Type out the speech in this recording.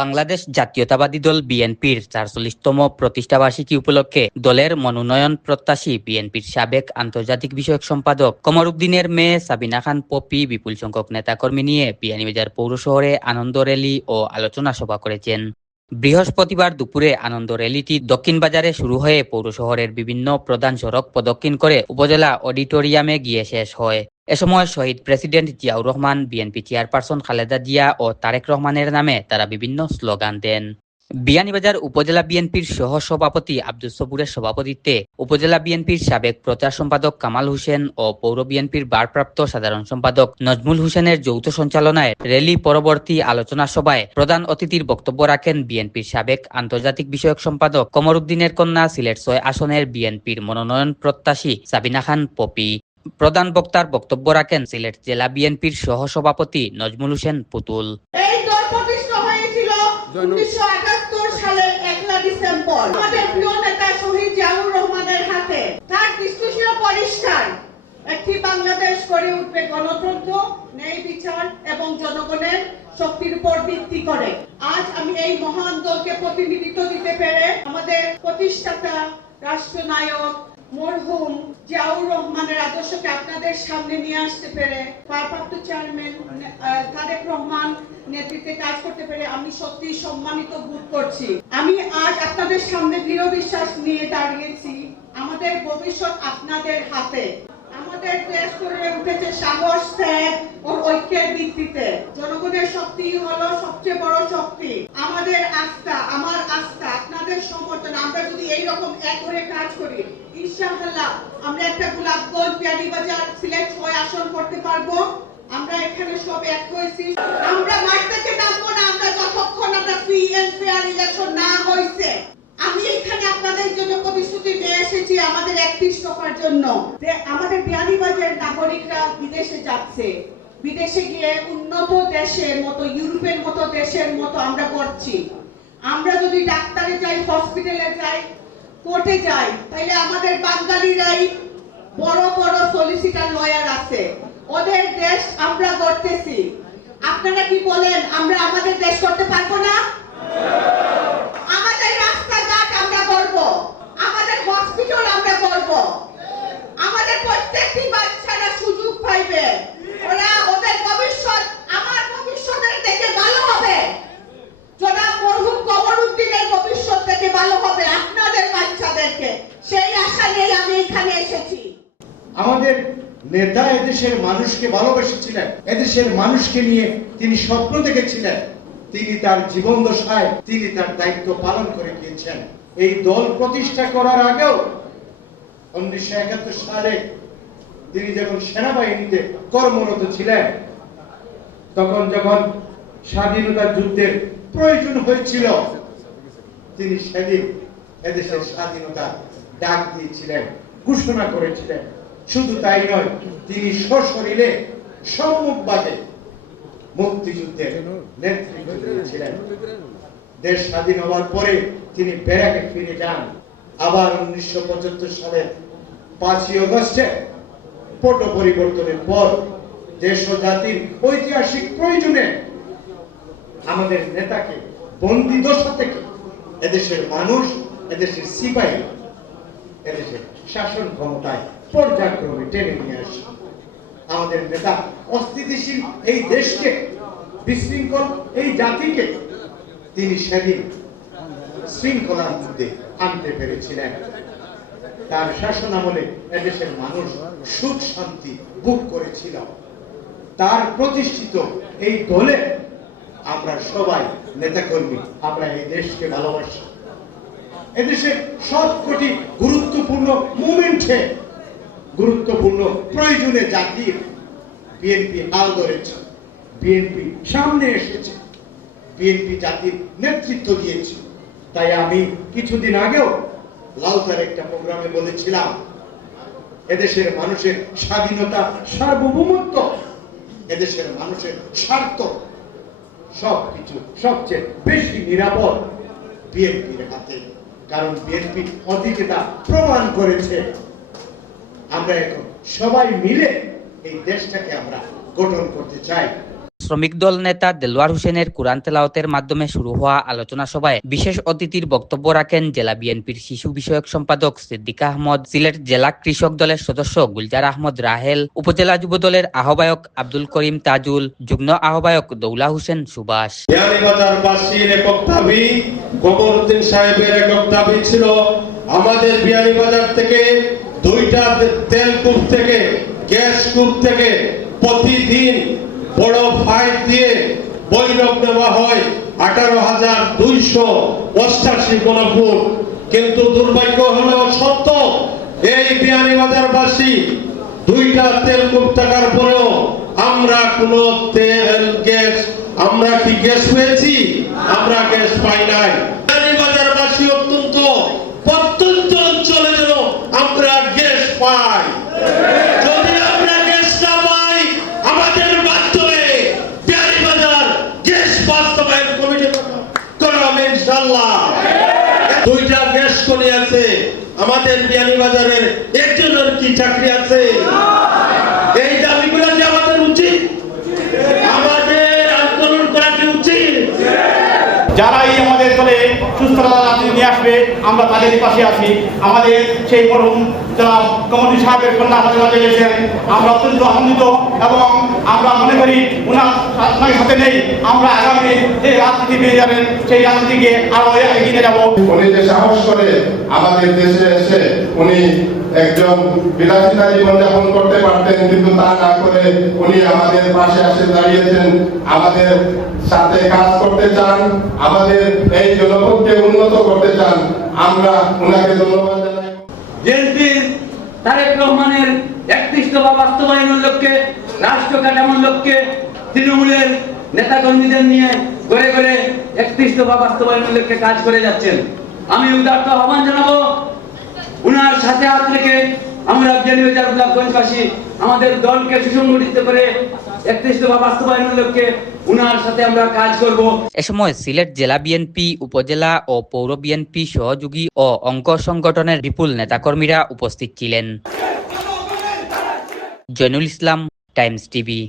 বাংলাদেশ জাতীয়তাবাদী দল বিএনপির চারচল্লিশতম প্রতিষ্ঠাবার্ষিকী উপলক্ষে দলের মনোনয়ন প্রত্যাশী বিএনপির সাবেক আন্তর্জাতিক বিষয়ক সম্পাদক কমরুদ্দিনের মেয়ে সাবিনা খান পপি বিপুল সংখ্যক নেতাকর্মী নিয়ে বিয়ানীবাজার পৌর শহরে আনন্দ র্যালি ও আলোচনা সভা করেছেন। বৃহস্পতিবার দুপুরে আনন্দ র্যালিটি দক্ষিণ বাজারে শুরু হয়ে পৌর শহরের বিভিন্ন প্রধান সড়ক প্রদক্ষিণ করে উপজেলা অডিটোরিয়ামে গিয়ে শেষ হয়। এ সময় শহীদ president Ziaur Rahman BNP chairperson Khaleda Zia ও তারেক রহমানের নামে তারা বিভিন্ন স্লোগান দেন। বিয়ানীবাজার উপজেলা বিএনপির সহ সভাপতি আব্দুল সবুরের সভাপতিত্বে উপজেলা বিএনপির সাবেক প্রচার সম্পাদক কামাল হোসেন ও পৌর বিএনপির ভারপ্রাপ্ত সাধারণ সম্পাদক নজমুল হোসেনের যৌথ সঞ্চালনায় র্যালি পরবর্তী আলোচনা সভায় প্রধান অতিথির বক্তব্য রাখেন বিএনপির সাবেক আন্তর্জাতিক বিষয়ক সম্পাদক কমরুদ্দিনের কন্যা সিলেট ছয় আসনের বিএনপির মনোনয়ন প্রত্যাশী সাবিনা খান পপি। প্রধান বক্তার বক্তব্য রাখেন সিলেট জেলা বিএনপির সহসভাপতি নজমুল হোসেন পুতুল। এই দল প্রতিষ্ঠা হয়েছিল উনিশশো একাত্তর একলা ডিসেম্বর। আমাদের প্রিয় নেতা শহীদ জিয়াউর রহমানের হাতে তার দৃষ্টি ছিল পরিষ্কার একটি বাংলাদেশ গড়ে উঠবে গণতন্ত্র, ন্যায় বিচার এবং জনগণের শক্তির উপর ভিত্তি করে। আজ আমি এই মহান দলকে প্রতিনিধিত্ব দিতে পেরে আমাদের প্রতিষ্ঠাতা, রাষ্ট্রনায়ক মরহুম জিয়াউর রহমানের আদর্শকে আপনাদের সামনে নিয়ে আসতে পেরে, ভারপ্রাপ্ত চেয়ারম্যান তারেক রহমান নেতৃত্বে কাজ করতে পেরে আমি সত্যি সম্মানিত বোধ করছি। আমি আজ আপনাদের সামনে দৃঢ় বিশ্বাস নিয়ে দাঁড়িয়েছি। আমাদের ভবিষ্যৎ আপনাদের হাতে। আমাদের দেশ গড়ে উঠেছে সাহস, ত্যাগ ও ঐক্যের ভিত্তিতে। জনগণের শক্তি হলো সবচেয়ে বড় শক্তি। আমাদের আস্থা, আমার আস্থা, আপনাদের সমর্থন, আমরা যদি এই রকম এক করে কাজ করি, ইনশাআল্লাহ আমরা একটা গোলাপগঞ্জ বিয়ানীবাজার সিলেট ছয় আসন করতে পারব। আমরা এখানে সব এক হয়েছি। আমরা মাঠ থেকে নামবো না, আমরা যতক্ষণ আমরা ফ্রি এন্ড ফেয়ার ইলেকশন না হয়েছে। আমি এখানে আপনাদের জন্য প্রতিশ্রুতি দিয়ে এসেছি আমাদের একত্রিশ দফার জন্য। যে আমাদের বিয়ানীবাজারের নাগরিকরা বিদেশে যাচ্ছে। বিদেশে গিয়ে উন্নত দেশের মতো, ইউরোপের মতো দেশের মতো আমরা করছি। আমরা যদি ডাক্তারে যাই, হসপিটালে যাই, কোর্টে যাই তাহলে আমাদের বাঙালিরাই বড় বড় সলিসিটার লয়ার আছে। ওদের দেশ আমরা করতেছি আপনারা কি বলেন, আমরা আমাদের দেশ করতে পারব না আমাদের রাস্তাঘাট আমরা করব আমাদের হসপিটাল আমরা করব আমাদের প্রত্যেকটি বাচ্চারা সুযোগ পাইবে ওরা ওদের ভবিষ্যৎ আমার ভবিষ্যতের থেকে ভালো হবে জনাব মরহুম কমরুদ্দিনের ভবিষ্যৎ থেকে ভালো হবে আপনাদের বাচ্চাদেরকে সেই আশা নিয়ে আমি এখানে এসেছি আমাদের নেতা এদেশের মানুষকে ভালোবেসেছিলেন। এদেশের মানুষকে নিয়ে তিনি স্বপ্ন দেখেছিলেন। তিনি তার জীবন দশায় তিনি তার দায়িত্ব পালন করে গিয়েছেন। এই দল প্রতিষ্ঠা করার আগেও উনিশশো একাত্তর সালে তিনি যখন সেনাবাহিনীতে কর্মরত ছিলেন, তখন যখন স্বাধীনতা যুদ্ধের প্রয়োজন হয়েছিল, তিনি সেদিন এদেশের স্বাধীনতা ডাক দিয়েছিলেন, ঘোষণা করেছিলেন। শুধু তাই নয়, তিনি সশরীরে সম্মুখবাদে মুক্তিযুদ্ধের নেতৃত্ব দিয়েছিলেন। দেশ স্বাধীন হওয়ার পরে তিনি ব্যারাকে ফিরে যান। আবার উনিশশো পঁচাত্তর সালের পাঁচই অগস্টে পট পরিবর্তনের পর দেশ ও জাতির ঐতিহাসিক প্রয়োজনে আমাদের নেতাকে, বন্দি দশা থেকে এদেশের মানুষ, এদেশের সিপাহী, এদেশের শাসন ক্ষমতায় পর্যায়ক্রমে টেনে নিয়ে আসে। আমাদের নেতা অস্থিতিশীল এই দেশকে, বিশৃঙ্খল এই জাতিকে তিনি সেদিন শৃঙ্খলার মধ্যে আনতে পেরেছিলেন। তার শাসন আমলে এদেশের মানুষ সুখ শান্তি ভোগ করেছিল। তার প্রতিষ্ঠিত এই দলে আমরা সবাই নেতাকর্মী, আমরা এই দেশকে ভালোবাসি। এদেশের সবকটি গুরুত্বপূর্ণ মুভমেন্টে গুরুত্বপূর্ণ প্রয়োজনে জাতির বিএনপি হাল ধরেছে। বিএনপি সামনে এসেছে। বিএনপি জাতির নেতৃত্ব দিয়েছে। তাই আমি কিছুদিন আগেও লাউতার একটা প্রোগ্রামে বলেছিলাম, এদেশের মানুষের স্বাধীনতা সার্বভৌমত্ব, এদেশের মানুষের স্বার্থ সবকিছু সবচেয়ে বেশি নিরাপদ বিএনপির হাতে। কারণ বিএনপি অতীতে তা প্রমাণ করেছে আমরা এখন সবাই মিলে এই দেশটাকে আমরা গঠন করতে চাই। শ্রমিক দল নেতা দেলোয়ার হোসেনের কোরআন তেলাওয়াতের মাধ্যমে শুরু হওয়া আলোচনা সভায় বিশেষ অতিথির বক্তব্য রাখেন জেলা বিএনপির শিশু বিষয়ক সম্পাদক সিদ্দিক আহমদ সিলেট জেলা কৃষক দলের সদস্য গুলজার আহমদ রাহেল উপজেলা যুব দলের আহ্বায়ক আব্দুল করিম তাজুল যুগ্ম আহ্বায়ক দৌলা হোসেন সুভাষ। সাহেবের ছিল আমাদের বিয়ানীবাজার থেকে দুইটা তেল কূপ থেকে, গ্যাস কূপ থেকে প্রতিদিন বড় পাইপ দিয়ে বৈরব নেওয়া হয়। আঠারো হাজার দুইশো অষ্টাশি ফুট। কিন্তু দুর্ভাগ্য হলেও সত্য, এই বিয়ানীবাজার বাসী দুইটা তেল কূপ থাকার পরেও আমরা কোন তেল, গ্যাস, আমরা কি গ্যাস পেয়েছি? আমরা গ্যাস পাই নাই বাজারবাসী অত্যন্ত প্রত্যন্ত অঞ্চলে যেন আমরা গ্যাস পাই যদি আমরা গ্যাস না পাই আমাদের মাধ্যমে বিয়ানীবাজার গ্যাস বাস্তবায়ন কমিটি গঠন করা হবে ইনশাল্লাহ দুইটা দেশ করে আছে। আমাদের বিয়ানীবাজারের একজনের কি চাকরি আছে। এই দাবিগুলো যে আমাদের উচিত আমাদের আন্দোলন করা কি উচিত আমাদের সুস্থতা রাজনীতি নিয়ে আসবে। আমরা তাদের পাশে আছি। আমাদের সেই মরহুম জনাব কমিটি সাহেবের কন্যা আমাদের মাঝে গেছেন। আমরা অত্যন্ত আনন্দিত এবং আমরা মনে করি ওনার আপনার সাথে নেই। আমরা আগামী যে রাজনীতি পেয়ে যাবেন, সেই রাজনীতিকে আরও এগিয়ে যাব। উনি যে সাহস করে আমাদের দেশে এসে উনি একজন বিলাসিতা জীবনযাপন করতে পারতেন, কিন্তু তা না করে উনি আমাদের পাশে এসে দাঁড়িয়েছেন। আমাদের সাথে কাজ করতে চান, আমাদের এই জনপদকে উন্নত করতে চান। আমরা ওনাকে ধন্যবাদ জানাই। তারেক রহমানের একত্রিশ দফা বাস্তবায়নের লক্ষ্যে, রাষ্ট্র কাঠামোর লক্ষ্যে তৃণমূলের নেতাকর্মীদের নিয়ে ঘরে ঘরে একত্রিশ দফা বাস্তবায়নের লক্ষ্যে কাজ করে যাচ্ছেন। আমি উদার্ত আহ্বান জানাব উনার সাথে হাত রেখে আমরা বিয়ানীবাজার ব্লকগঞ্জবাসী আমাদের দলকে সুসংগঠিত করে এ সময় সিলেট জেলা বিএনপি, উপজেলা ও পৌর বিএনপি সহযোগী ও অঙ্গ সংগঠনের বিপুল নেতাকর্মীরা উপস্থিত ছিলেন। Jainul Islam, Times TV.